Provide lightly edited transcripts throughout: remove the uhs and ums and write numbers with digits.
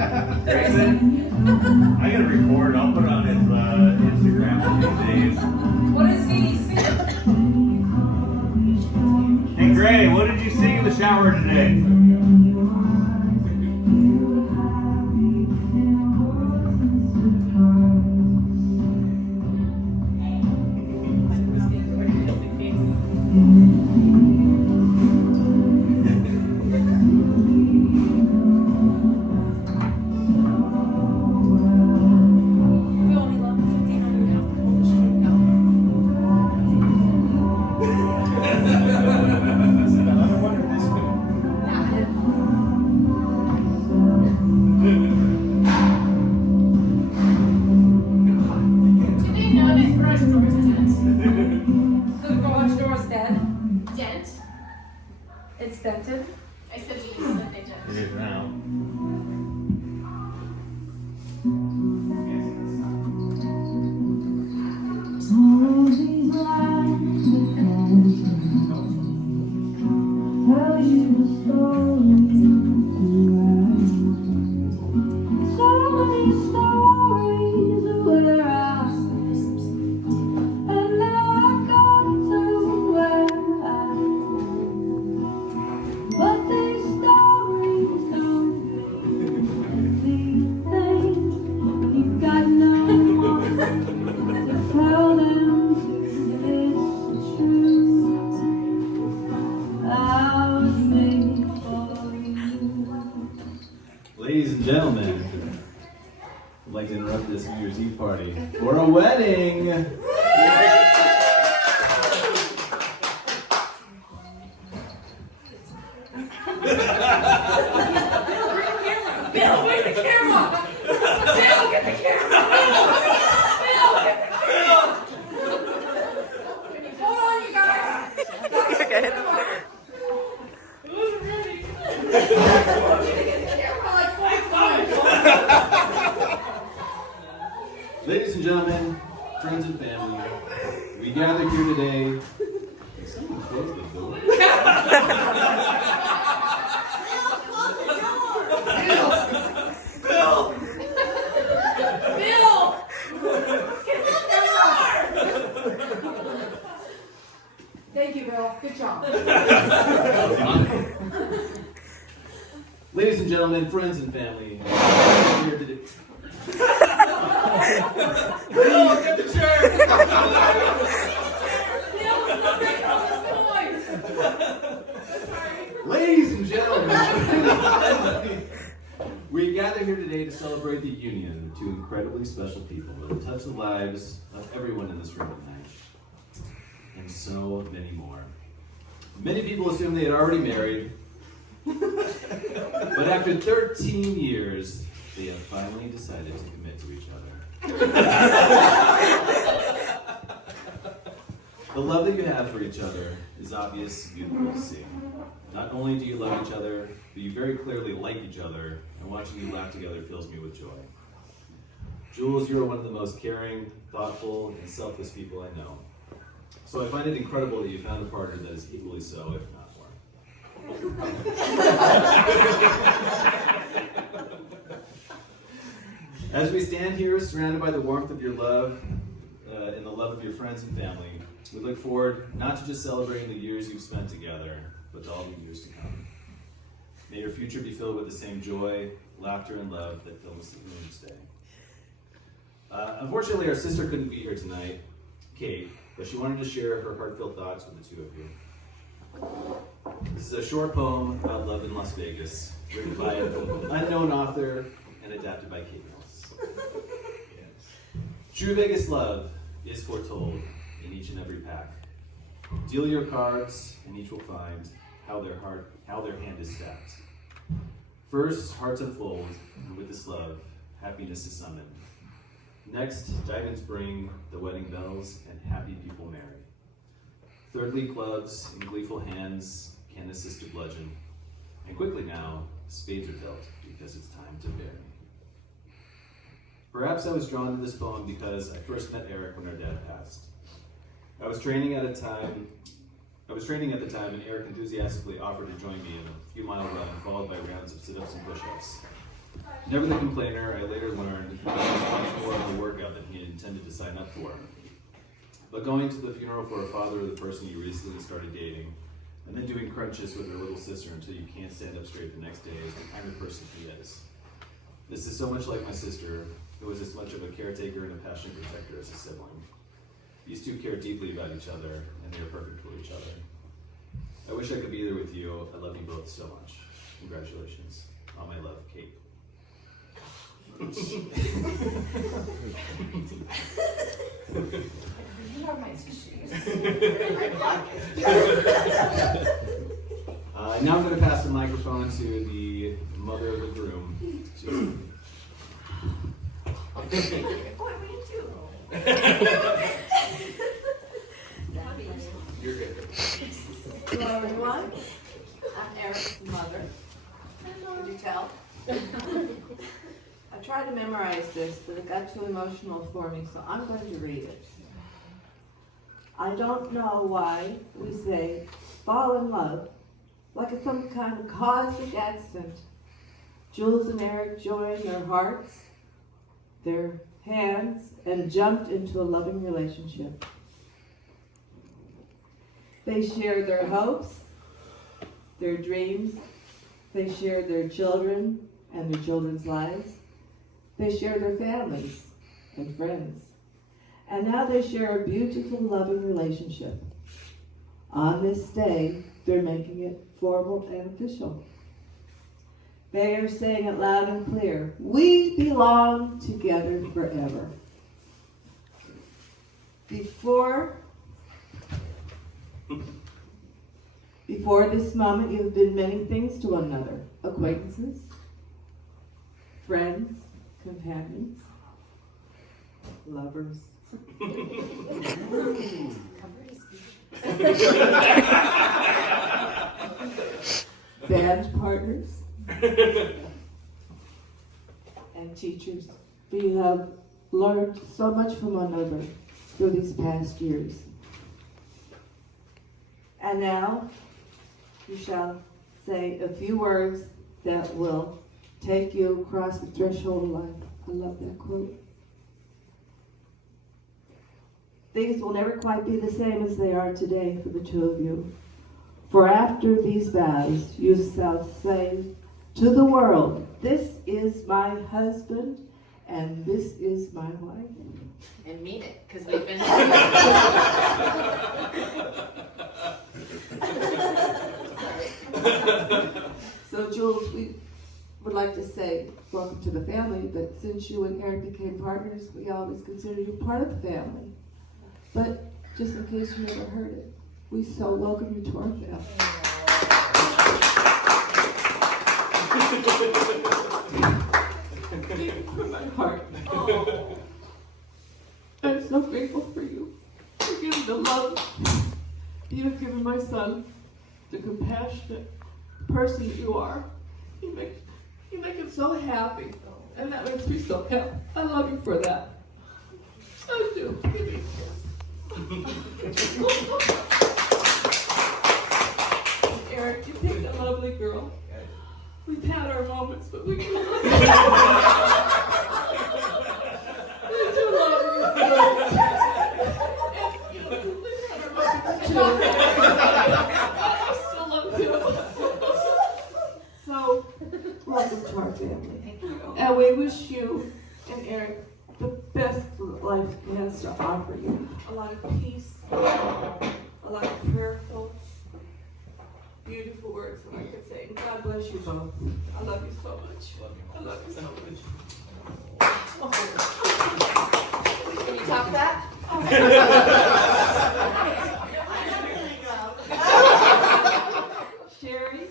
I gotta record. I'll put it on his Instagram these days. What does he sing? Hey Gray, what did you sing in the shower today? It's dented. I said you didn't know that they did. It is now. Ladies and gentlemen, I'd like to interrupt this New Year's Eve party for a wedding. Bill, bring the camera! Bill, get the camera! Bill, get the camera! Hold on, you guys! You're good. Who's ready? Ladies and gentlemen, friends and family, we gather here today. Can someone close the door? Bill! Bill! Get the camera! Thank you, Bill. Good job. Ladies and gentlemen, friends and family, we're here today. Bill, get the chair! Bill, stop making all this noise! Ladies and gentlemen, we gather here today to celebrate the union of two incredibly special people that have touched the lives of everyone in this room tonight, and so many more. Many people assume they had already married, but after 13 years, they have finally decided to commit to each other. The love that you have for each other is obvious, beautiful to see. Not only do you love each other, but you very clearly like each other, and watching you laugh together fills me with joy. Jules, you are one of the most caring, thoughtful, and selfless people I know. So I find it incredible that you found a partner that is equally so, if not more. As we stand here, surrounded by the warmth of your love and the love of your friends and family, we look forward not to just celebrating the years you've spent together, but to all the years to come. May your future be filled with the same joy, laughter, and love that fills the room today. Unfortunately, our sister couldn't be here tonight, Kate, but she wanted to share her heartfelt thoughts with the two of you. This is a short poem about love in Las Vegas, written by an unknown author and adapted by Kate Mills. Yes. True Vegas love is foretold in each and every pack. Deal your cards, and each will find how their hand is stacked. First, hearts unfold, and with this love, happiness is summoned. Next, diamonds bring the wedding bells, and happy people marry. Thirdly, clubs and gleeful hands can assist to bludgeon. And quickly now, spades are dealt, because it's time to bury. Perhaps I was drawn to this poem because I first met Eric when our dad passed. I was training at the time, and Eric enthusiastically offered to join me in a few-mile run, followed by rounds of sit-ups and push-ups. Never the complainer, I later learned this was much more of a workout than he had intended to sign up for. But going to the funeral for a father of the person you recently started dating, and then doing crunches with her little sister until you can't stand up straight the next day is the kind of person he is. This is so much like my sister, who was as much of a caretaker and a passionate protector as a sibling. These two care deeply about each other, and they are perfect for each other. I wish I could be there with you. I love you both so much. Congratulations. All my love, Kate. You are my shoes. Now I'm going to pass the microphone to the mother of the groom. What do you do? You're good. Hello, everyone. I'm Eric's mother. Could you tell? I tried to memorize this, but it got too emotional for me, so I'm going to read it. I don't know why we say fall in love like it's some kind of cosmic accident. Jules and Eric joined their hearts, their hands, and jumped into a loving relationship. They shared their hopes, their dreams. They shared their children and their children's lives. They shared their families and friends. And now they share a beautiful, loving relationship. On this day, they're making it formal and official. They are saying it loud and clear. We belong together forever. Before this moment, you have been many things to one another. Acquaintances, friends, companions, lovers. Band partners and teachers. We have learned so much from one another through these past years. And now you shall say a few words that will take you across the threshold of life. I love that quote. Things will never quite be the same as they are today for the two of you. For after these vows, you shall say to the world, this is my husband and this is my wife. And mean it, because we've been. So Jules, we would like to say welcome to the family, but since you and Eric became partners, we always consider you part of the family. But just in case you never heard it, we so welcome you to our family. From my heart. I'm so grateful for you. For giving the love you have given my son, the compassionate person that you are. You make him so happy, and that makes me so happy. I love you for that. I do. Give me a kiss. Eric, you picked a lovely girl. We've had our moments, but we do love you. We do love you. And, you know, we've had our moments too. I still love you. So, welcome to our family. Thank you. And we wish you and Eric the best life has to offer you. A lot of peace, a lot of prayerful, beautiful words that I could say. And God bless you both. I love you so much. I love you so much. Can you top that? Sherry,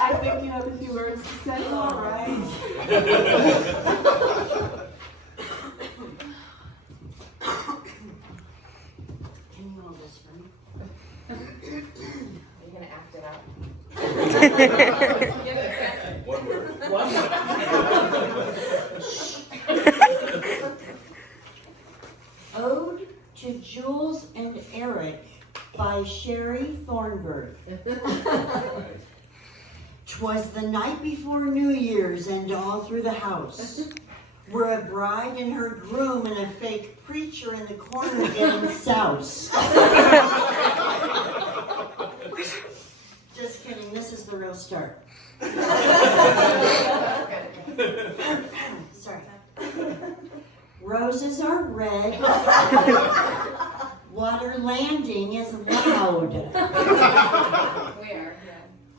I think you have a few words to say. All right. Can you all whisper? Are you going to act it out? One word. Ode to Jules and Eric by Sherry Thornburg. 'Twas the night before New Year's, and all through the house were a bride and her groom and a fake preacher in the corner getting souse. Just kidding, this is the real start. Sorry. Roses are red. Water landing is loud. Where?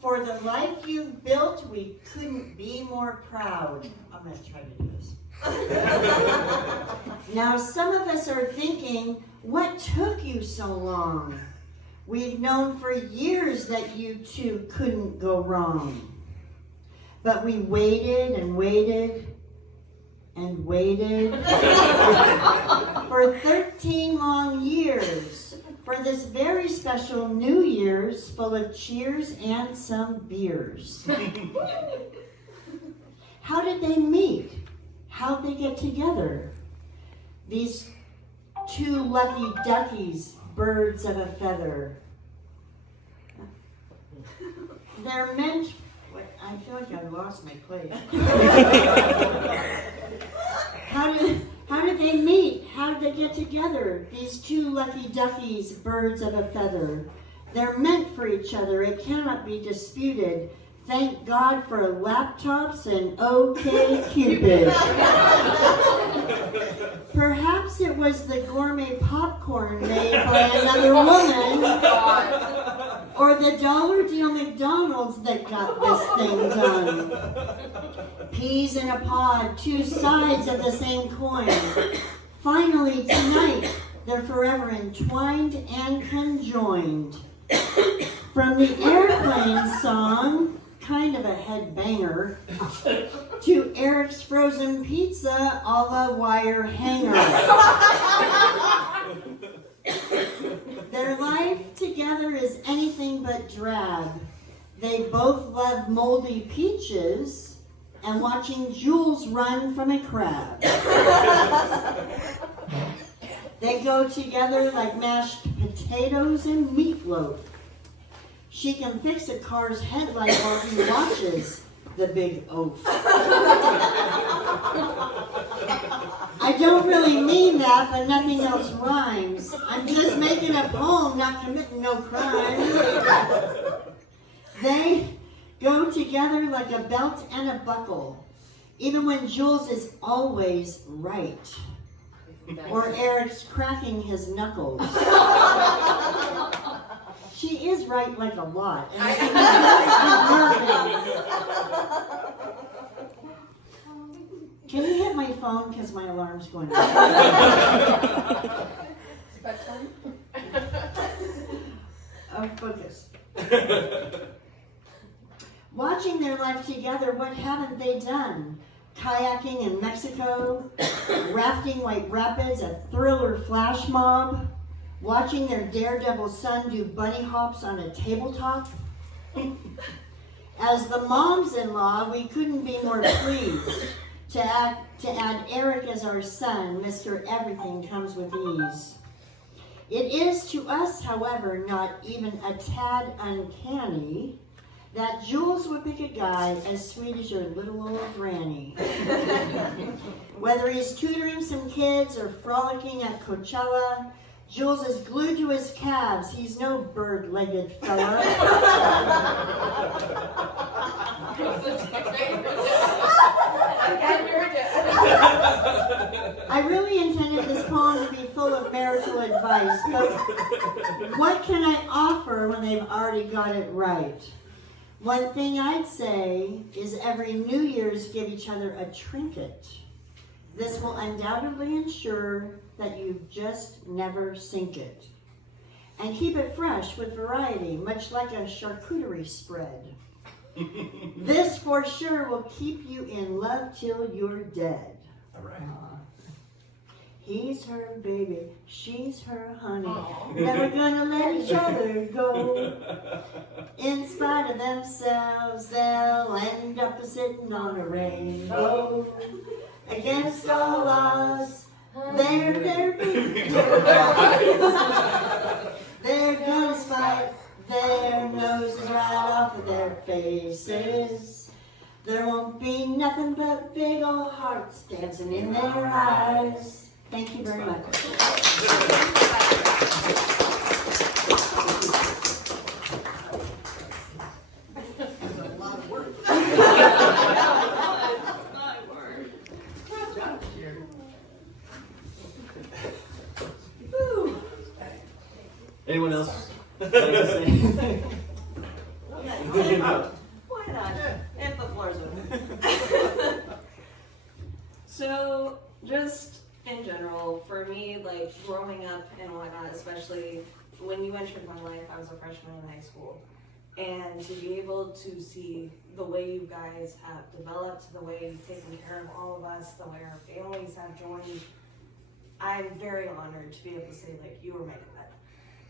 For the life you've built, we couldn't be more proud. I'm going to try to do this. Now, some of us are thinking, what took you so long? We've known for years that you two couldn't go wrong. But we waited and waited and waited for 13 long years for this very special New Year's full of cheers and some beers. How did they meet? How'd they get together? These two lucky duckies, birds of a feather. They're meant. I feel like I've lost my place. How did they meet? How did they get together? These two lucky duckies, birds of a feather. They're meant for each other. It cannot be disputed. Thank God for laptops and OK Cupid. Perhaps it was the gourmet popcorn made by another woman, or the dollar deal McDonald's that got this thing done. Peas in a pod, two sides of the same coin. Finally, tonight, they're forever entwined and conjoined. From the airplane song, kind of a headbanger, to Eric's frozen pizza a la wire hanger. Their life together is anything but drab. They both love moldy peaches and watching Jules run from a crab. They go together like mashed potatoes and meatloaf. She can fix a car's headlight while he watches the big oaf. I don't really mean that, but nothing else rhymes. I'm just making a poem, not committing no crime. They go together like a belt and a buckle, even when Jules is always right, or Eric's cracking his knuckles. She is right like a lot. And can you hit my phone because my alarm's going off? Oh, focus. Watching their life together, what haven't they done? Kayaking in Mexico, rafting White Rapids, a thriller flash mob, watching their daredevil son do bunny hops on a tabletop. As the moms-in-law, we couldn't be more pleased to add Eric as our son, Mr. Everything Comes With Ease. It is to us, however, not even a tad uncanny that Jules would pick a guy as sweet as your little old granny. Whether he's tutoring some kids or frolicking at Coachella, Jules is glued to his calves. He's no bird-legged fella. I really intended this poem to be full of marital advice, but what can I offer when they've already got it right? One thing I'd say is every New Year's give each other a trinket. This will undoubtedly ensure that you just never sink it. And keep it fresh with variety, much like a charcuterie spread. This for sure will keep you in love till you're dead. All right. He's her baby, she's her honey. Aww. Never gonna let each other go. In spite of themselves, they'll end up sitting on a rainbow. Against all odds, they're gonna fight. their noses right off of their faces. There won't be nothing but big old hearts dancing in their eyes. Thank you very much. Anyone else? Like to say? Why not? If the floor's open. So, just in general, for me, like growing up and whatnot, especially when you entered my life, I was a freshman in high school. And to be able to see the way you guys have developed, the way you've taken care of all of us, the way our families have joined, I'm very honored to be able to say, like, you were my dad.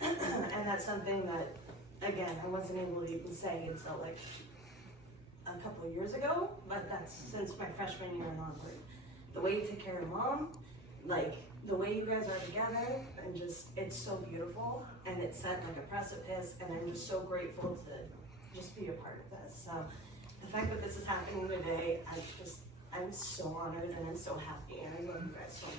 And that's something that, again, I wasn't able to even say until like a couple of years ago, but that's since my freshman year and onward. The way you take care of mom, like the way you guys are together, and just, it's so beautiful, and it's set like a precipice, and I'm just so grateful to just be a part of this. So the fact that this is happening today, I'm so honored and I'm so happy, and I love you guys so much.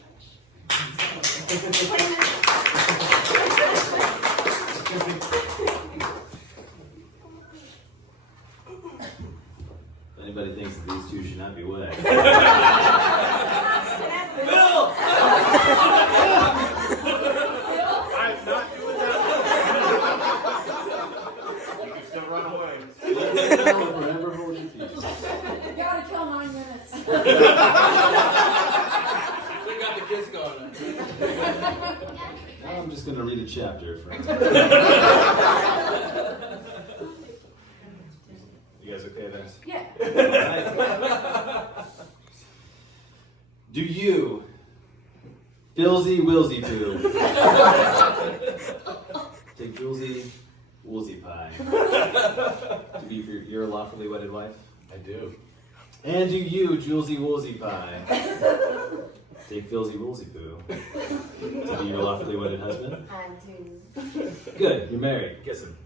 If anybody thinks that these two should not be wed. Bill! I'm not doing that. You can still run away. Forever hold your peace. You gotta kill 9 minutes. We got the kiss going. Now I'm just gonna read a chapter from. You guys okay there? Yeah. Do you, Philsy Wilsy Poo, take Julesy Woolsey Pie to be your lawfully wedded wife? I do. And do you, Julesy Woolsey Pie, take Philsy Woolsey Poo to be your lawfully wedded husband? I do. Good, you're married. Kiss him.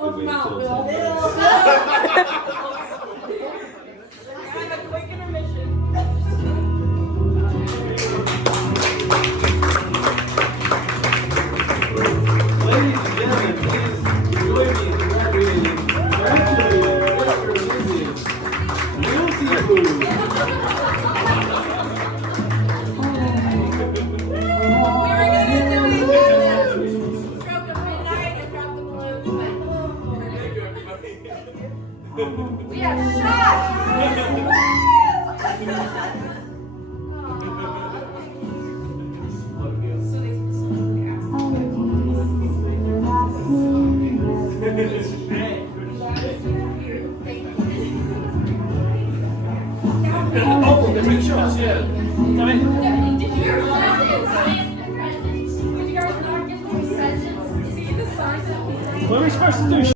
Open mouth, Bill. Have a quick intermission. Ladies and gentlemen, please join me in congratulating Mr. Wilsey Poo. We have shots! So they specifically asked Oh, the big shots, yeah. Come in. Did you guys not get the presents? See the signs that we What are we supposed to do?